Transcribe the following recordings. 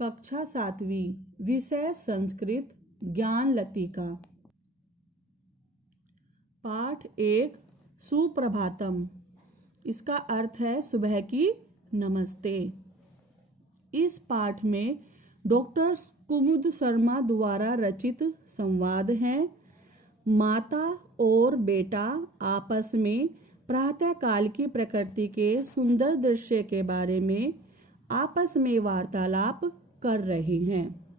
कक्षा 7वीं, विषय संस्कृत, ज्ञान लतिका। पाठ 1, सुप्रभातम। इसका अर्थ है सुबह की नमस्ते। इस पाठ में डॉक्टर कुमुद शर्मा द्वारा रचित संवाद है। माता और बेटा आपस में प्रातःकाल की प्रकृति के सुंदर दृश्य के बारे में आपस में वार्तालाप कर रही हैं।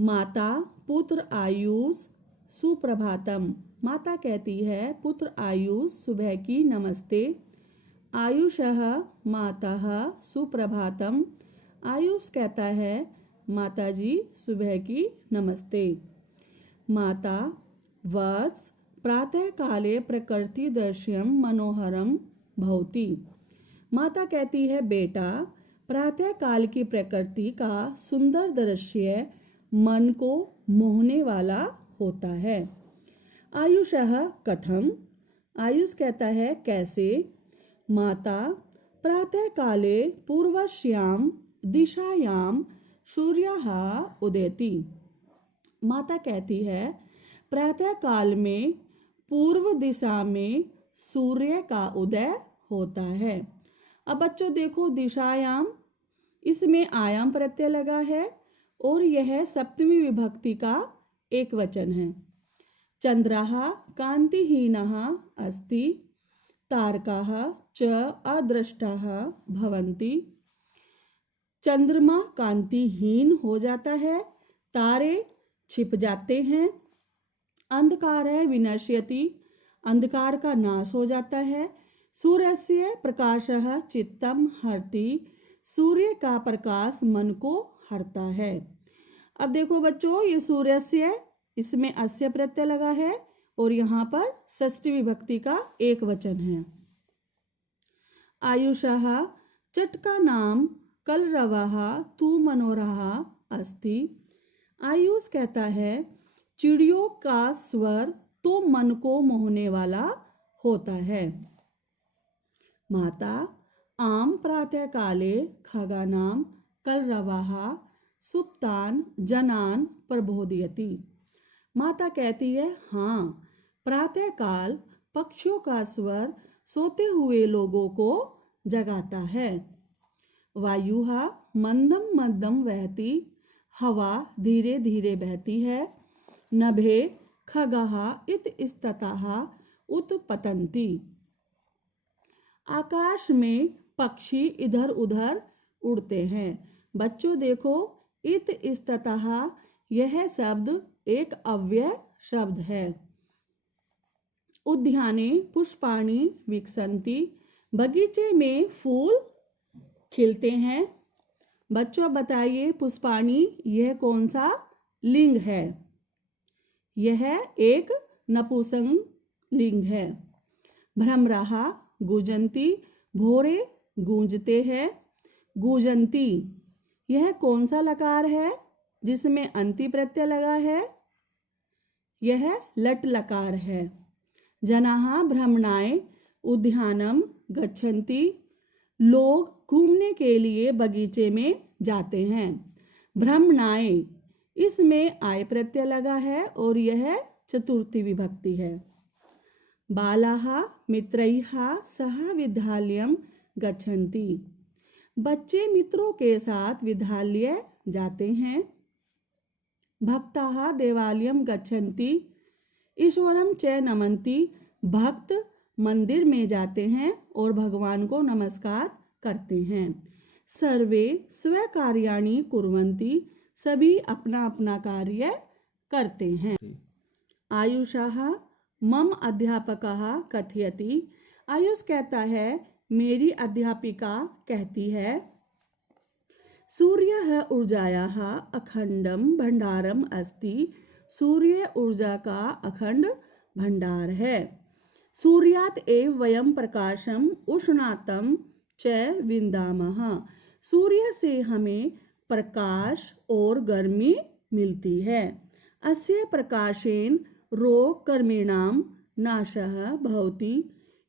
माता, पुत्र आयुष, सुप्रभातम। माता कहती है, पुत्र आयुष, सुबह की नमस्ते। आयुषः माताः सुप्रभातम। आयुष कहता है, माताजी सुबह की नमस्ते। माता, वत्स, प्रातःकाले प्रकृति दृश्यम मनोहरम भवति। माता कहती है, बेटा, प्रातःकाल की प्रकृति का सुंदर दृश्य मन को मोहने वाला होता है। आयुषः कथम। आयुष कहता है, कैसे। माता, प्रातःकाले पूर्वस्याम दिशायाम सूर्यः उदेति। माता कहती है, प्रातःकाल में पूर्व दिशा में सूर्य का उदय होता है। अब बच्चों देखो, दिशायाम, इसमें आयाम प्रत्यय लगा है और यह सप्तमी विभक्ति का एक वचन है। चंद्रः कांतिहीनः अस्ति, तारकाः च अदृष्टाः भवन्ति। चंद्रमा कांतिहीन हो जाता है, तारे छिप जाते हैं। अंधकार है विनश्यति, अंधकार का नाश हो जाता है। सूर्यस्य प्रकाशः चित्तम हरति, सूर्य का प्रकाश मन को हरता है। अब देखो बच्चों, ये सूर्यस्य, इसमें अस्य प्रत्यय लगा है और यहाँ पर षष्ठी विभक्ति का एक वचन है। आयुषः चटका नाम कलरवः तु मनोरः अस्ति। आयुष कहता है, चिड़ियों का स्वर तो मन को मोहने वाला होता है। माता, आम प्रातःकाले खगानां कलरवः सुप्तान जनान प्रबोधयति। माता कहती है, हाँ, प्रातःकाल पक्षियों का स्वर सोते हुए लोगों को जगाता है। वायुः मंदम मंदम वहति, हवा धीरे धीरे बहती है। नभे खगः इतस्ततः उत्पतन्ति। आकाश में पक्षी इधर उधर उड़ते हैं। बच्चों देखो, इतस्ततः यह शब्द एक अव्यय शब्द है। उद्याने पुष्पाणि विकसन्ति, बगीचे में फूल खिलते हैं। बच्चों बताइए, पुष्पाणि यह कौन सा लिंग है? यह एक नपुंसक लिंग है। भ्रमराः गूंजन्ति, भौरे गूंजते हैं। गूंजन्ति यह कौन सा लकार है जिसमें अंति प्रत्यय लगा है? यह लट लकार है। जनाः भ्रमणाय उद्यानम गच्छन्ति, लोग घूमने के लिए बगीचे में जाते हैं। भ्रमणाय, इसमें आय प्रत्यय लगा है और यह चतुर्थी विभक्ति है। बालाः मित्रैः सह विद्यालयं गच्छन्ति, बच्चे मित्रों के साथ विद्यालय जाते हैं। भक्ताः देवालयं गच्छन्ति, ईश्वरं च नमन्ति, भक्त मंदिर में जाते हैं और भगवान को नमस्कार करते हैं। सर्वे स्वकार्याणि कुर्वन्ति, सभी अपना अपना कार्य करते हैं। आयुषः मम अध्यापकः कथयति। आयुष कहता है, मेरी अध्यापिका कहती है, सूर्यः ऊर्जायाः अखंडम भंडारम अस्ति। सूर्य ऊर्जा का अखंड भंडार है। सूर्यात् एव वयं प्रकाशम उष्णातम च विन्दामः। सूर्य से हमें प्रकाश और गर्मी मिलती है। अस्य प्रकाशेन रोगकर्मिणां नाशः भवति।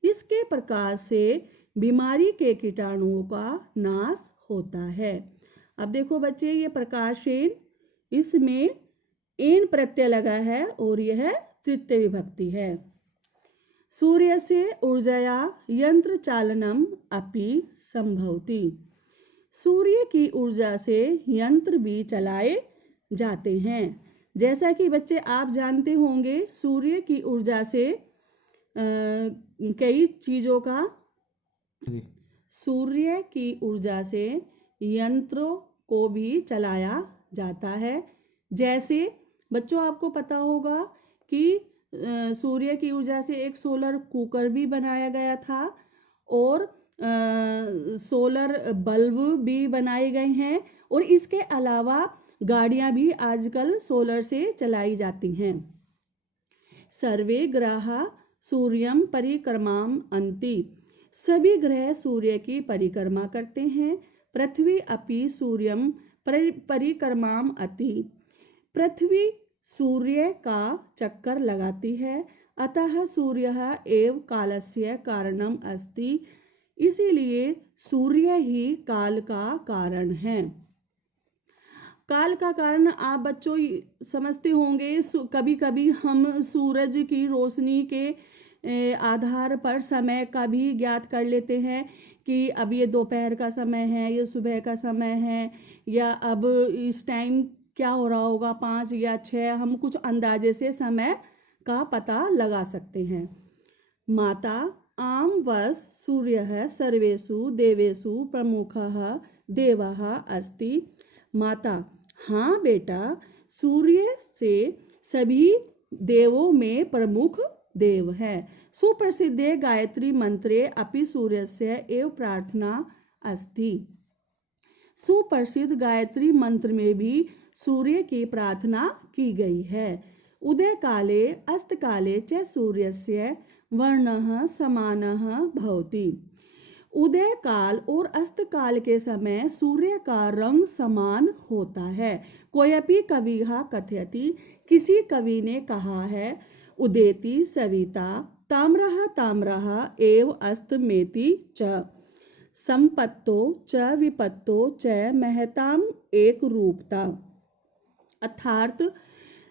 इसके प्रकाश से बीमारी के कीटाणुओं का नाश होता है। अब देखो बच्चे, ये प्रकाशेन, इसमें एन प्रत्यय लगा है और यह तृतीय विभक्ति है। सूर्य से ऊर्जया यंत्र चालनम अपि संभवति। सूर्य की ऊर्जा से यंत्र भी चलाए जाते हैं। जैसा कि बच्चे आप जानते होंगे, सूर्य की ऊर्जा से कई चीजों का, सूर्य की ऊर्जा से यंत्रों को भी चलाया जाता है। जैसे बच्चों, आपको पता होगा कि सूर्य की ऊर्जा से एक सोलर कुकर भी बनाया गया था और सोलर बल्ब भी बनाए गए हैं, और इसके अलावा गाड़ियां भी आजकल सोलर से चलाई जाती हैं। सर्वे ग्रहा सूर्यम परिक्रमाम अंति। सभी ग्रह सूर्य की परिक्रमा करते हैं। पृथ्वी अपि सूर्यम परिक्रमाम अति। पृथ्वी सूर्य का चक्कर लगाती है। अतः सूर्यः एव कालस्य कारणम अस्ति। इसीलिए सूर्य ही काल का कारण है। काल का कारण आप बच्चों समझते होंगे। कभी कभी हम सूरज की रोशनी के आधार पर समय का भी ज्ञात कर लेते हैं कि अब ये दोपहर का समय है, ये सुबह का समय है, या अब इस टाइम क्या हो रहा होगा, 5 या 6। हम कुछ अंदाजे से समय का पता लगा सकते हैं। माता आम वस सूर्यः सर्वेषु देवेषु प्रमुखः देवः अस्ति। माता, हाँ बेटा, सूर्य से सभी देवों में प्रमुख देव है। सुप्रसिद्धे गायत्री मंत्रे अपि सूर्यस्य एव प्रार्थना अस्ति। सुप्रसिद्ध गायत्री मंत्र में भी सूर्य की प्रार्थना की गई है। उदय काले अस्त काले च सूर्यस्य वर्णः समानः भवति। उदय काल और अस्त काल के समय सूर्य का रंग समान होता है। कोयपि कविः कथयति, किसी कवि ने कहा है, उदेति सविता ताम्रः ताम्रः एव अस्तमेति च। संपत्तो च विपत्तो च महताम एक रूपता। अर्थात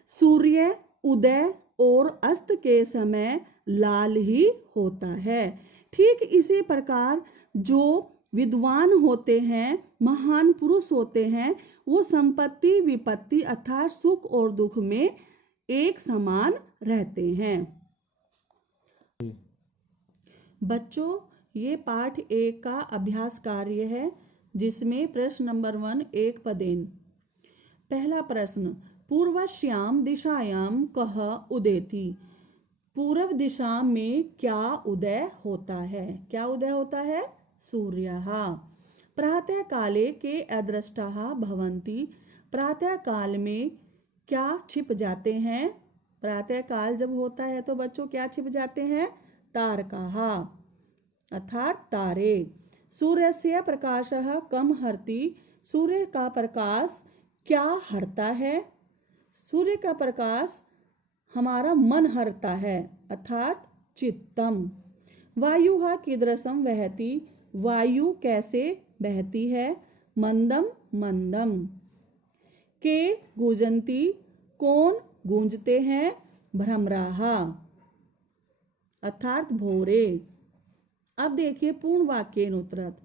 सूर्य उदय और अस्त के समय लाल ही होता है। ठीक इसी प्रकार जो विद्वान होते हैं, महान पुरुष होते हैं, वो संपत्ति विपत्ति अर्थात सुख और दुख में एक समान रहते हैं। बच्चों, ये पाठ 1 का अभ्यास कार्य है, जिसमें प्रश्न नंबर 1 एक पदेन। पहला प्रश्न, पूर्वस्याम दिशायाम कः उदेति। पूर्व दिशा में क्या उदय होता है? क्या उदय होता है? सूर्यः। प्रातः काले के अदृष्टाः भवन्ति। प्रातः काल में क्या छिप जाते हैं? प्रातः काल जब होता है तो बच्चों क्या छिप जाते हैं? तारकाः अर्थात तारे। सूर्यस्य प्रकाशः कम हरति। सूर्य का प्रकाश क्या हरता है? सूर्य का प्रकाश हमारा मन हरता है, अर्थात चित्तम। वायुः कीदृशं वहति। वायु कैसे बहती है? मंदम मंदम। के गूंजन्ति, कौन गूंजते हैं? भ्रमराः अर्थात भोरे। अब देखिए पूर्ण वाक्येन उत्तरत्।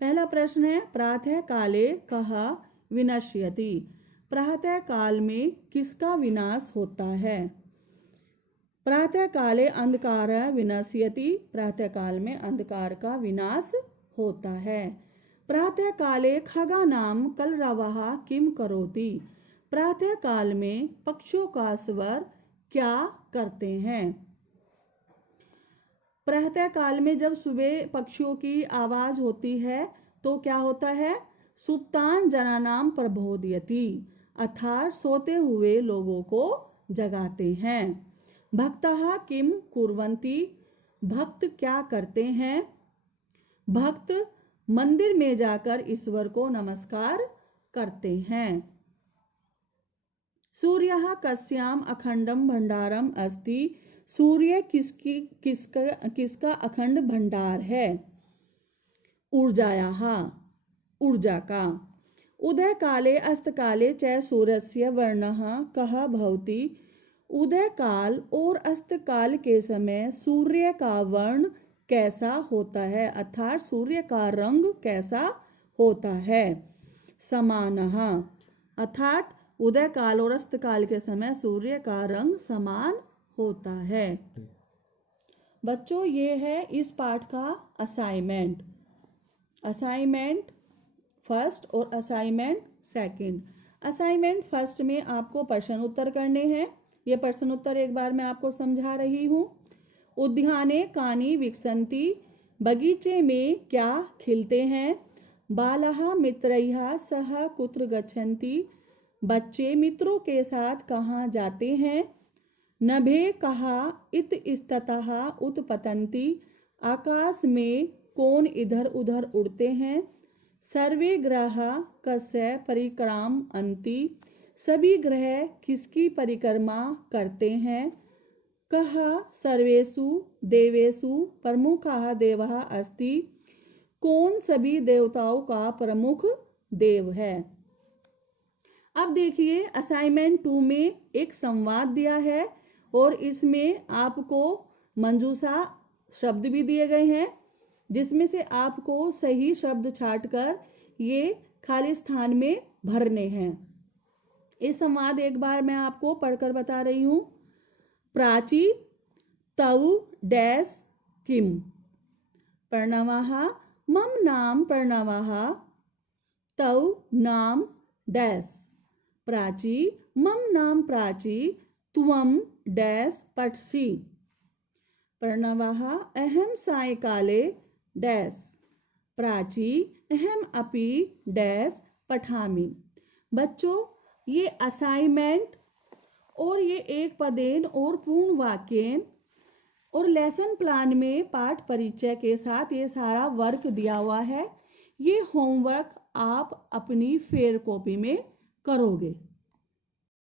पहला प्रश्न है, प्रातः काले कः विनश्यति। प्रातः काल में किसका विनाश होता है? प्रातः काले अंधकार विनश्यति। प्रातः काल में अंधकार का विनाश होता है। प्रातः काले खगानाम कलरवः किम करोति। प्रातः काल में पक्षियों का स्वर क्या करते हैं? प्रातः काल में जब सुबह पक्षियों की आवाज होती है तो क्या होता है? सुप्तान जनानाम प्रबोधयति अर्थात सोते हुए लोगों को जगाते हैं। भक्तः किम कुर्वन्ति। भक्त क्या करते हैं? भक्त मंदिर में जाकर ईश्वर को नमस्कार करते हैं। सूर्यः कस्याम अखंडम भंडारम अस्ति। सूर्य किसका अखंड भंडार है? ऊर्जायाः ऊर्जा का। उदयकाले अस्तकाले च सूर्यस्य वर्णः कः भवति। उदयकाल और अस्तकाल के समय सूर्य का वर्ण कैसा होता है, अर्थात सूर्य का रंग कैसा होता है। समानः, अर्थात उदय काल और अस्त काल के समय सूर्य का रंग समान होता है। बच्चों, ये है इस पाठ का असाइनमेंट। असाइनमेंट फर्स्ट और असाइनमेंट सेकंड। असाइनमेंट फर्स्ट में आपको प्रश्न उत्तर करने हैं। ये प्रश्न उत्तर एक बार मैं आपको समझा रही हूँ। उद्याने कानि विकसन्ति, बगीचे में क्या खिलते हैं। बालाः मित्रैः सह कुत्र गच्छन्ति, बच्चे मित्रों के साथ कहाँ जाते हैं। नभे कः इत स्ततः उत्पतन्ति, आकाश में कौन इधर उधर उड़ते हैं। सर्वे ग्रह कस्य परिक्रमन्ति, सभी ग्रह किसकी परिक्रमा करते हैं। कः सर्वेषु देवेषु प्रमुखः देवः अस्ति, कौन सभी देवताओं का प्रमुख देव है। अब देखिए असाइनमेंट 2 में एक संवाद दिया है और इसमें आपको मंजूषा शब्द भी दिए गए हैं, जिसमें से आपको सही शब्द छांटकर ये खाली स्थान में भरने हैं। इस संवाद एक बार मैं आपको पढ़कर बता रही हूँ। प्राची तव डैश किम, प्रणवः मम नाम प्रणवः, तव नाम डैश। प्राची मम नाम प्राची, त्वं डैश पठसि। प्रणवः अहं सायंकाले डैश, प्राची अहम अपि डैश पठामि। बच्चों, ये असाइनमेंट और ये एक पदेन और पूर्ण वाक्य और लेसन प्लान में पाठ परिचय के साथ ये सारा वर्क दिया हुआ है। ये होमवर्क आप अपनी फेयर कॉपी में करोगे।